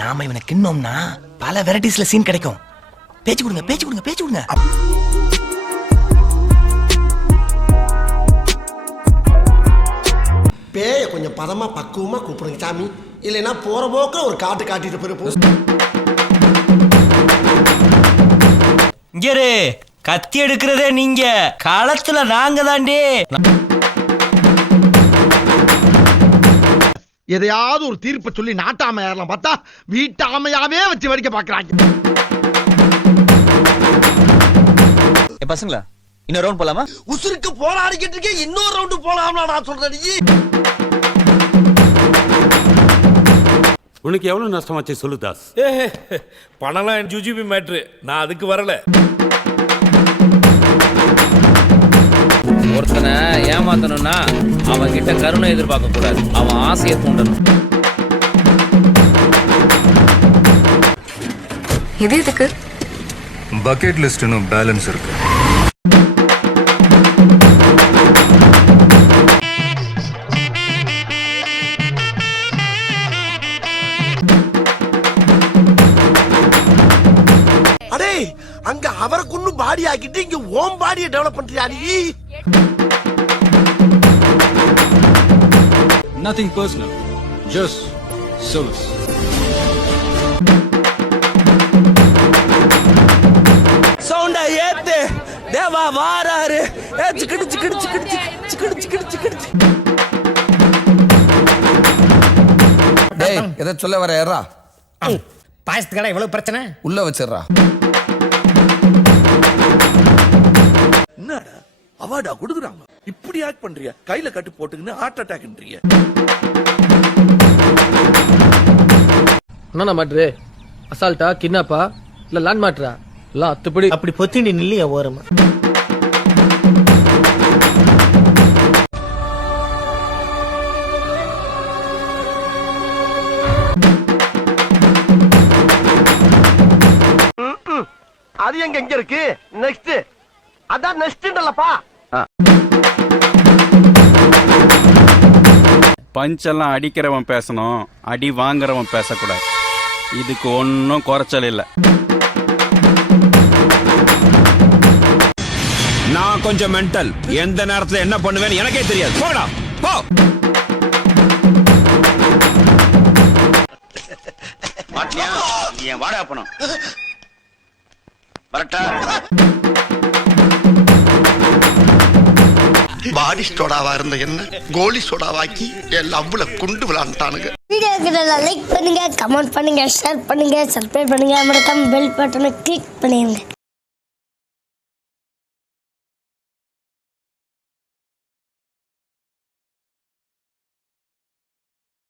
நாம இவனை கிண்ணோம்னா பல வெரைட்டிஸ்ல சீன் கிடைக்கும். பேச்சு கொடுங்க பேச்சு கொடுங்க பேச்சு கொடுங்க. பேய கொஞ்சம் பதமா பக்குவமா கூப்பிடுங்க சாமி. இல்லைன்னா போற போக்க ஒரு காட்டு காட்டிட்டு போயிருப்போம். இங்கே கத்தி எடுக்கிறதே நீங்க, களத்துல நாங்க தாண்டி. எதையாவது ஒரு தீர்ப்பை சொல்லி நாட்டாம ஏறலாம் பார்த்தா வீட்டாமையாவே வச்சு வடிக்க பாக்குறாங்க. பசங்களா இன்னொரு ரவுண்ட் போலாமா? உசுருக்கு போராடிக்கிட்டு இருக்கேன், இன்னொரு ரவுண்டு போலாம்னா நான் சொல்றேன். உனக்கு எவ்வளவு நஷ்டமாச்சு சொல்லு தாஸ். பணம்லாம் ஜுஜிபி மேட்ரு, நான் அதுக்கு வரல. ஒருத்தனை ஏமாத்தணும்னா அவன் கிட்ட கருணை எதிர்பார்க்க கூடாது, அவன் ஆசையை தூண்டணும். இது எதுக்கு? பக்கெட் லிஸ்ட்னு பேலன்ஸ் இருக்கு. அடே அங்க அவரை கொண்டு பாடி ஆக்கிட்டு இங்க ஓம் பாடியை டெவலப் பண்றியா நீ? Nothing personal, just service. சவுண்டா ஏத்து தேவா வாராரு. சிக்கிடு சிக்கிடு சிக்கிடு சிக்கிடு சிக்கிடு சிக்கிடு. டேய் எதை சொல்ல வர ஏறா? பாயசத்துக்கடா இவ்வளவு பிரச்சனை? உள்ள வச்சிடுறா. என்னடா அவார்டா கொடுக்குறாங்க, இப்படி ஆக்ட் பண்றியா? கையில கட்டு போட்டுக்கின்னு ஹார்ட் அட்டாக்ன்றீங்க. என்ன மாட்ரு? அசால்ட்டா, கிட்னாப்பா, இல்ல லேண்ட் மாட்ரா? எல்லாம் அத்துப்படி. அப்படி பொத்திண்டி நில்லையா ஓரமா? அது எங்க இருக்கு? நெக்ஸ்ட் அதான் நெக்ஸ்ட்ன்றலப்பா. பஞ்செல்லாம் அடிக்கிறவன் பேசணும், அடி வாங்குறவன் பேசக்கூடாது. இதுக்கு ஒன்றும் குறைச்சல் இல்லை. நான் கொஞ்சம் மென்டல், எந்த நேரத்துல என்ன பண்ணுவேன்னு எனக்கே தெரியாது. போடா போ. மாட்டியா என் வாடகை பணம் வரட்டா? பாடி சோடாவா இருந்த என்ன கோலி சோடாவாக்கி என் லவ்ல குண்டு விளையாண்டானுங்க. லைக் பண்ணுங்க, கமெண்ட் பண்ணுங்க, ஷேர் பண்ணுங்க, சப்ஸ்கிரைப் பண்ணுங்க, மறக்காம பெல் பட்டனை கிளிக் பண்ணிடுங்க.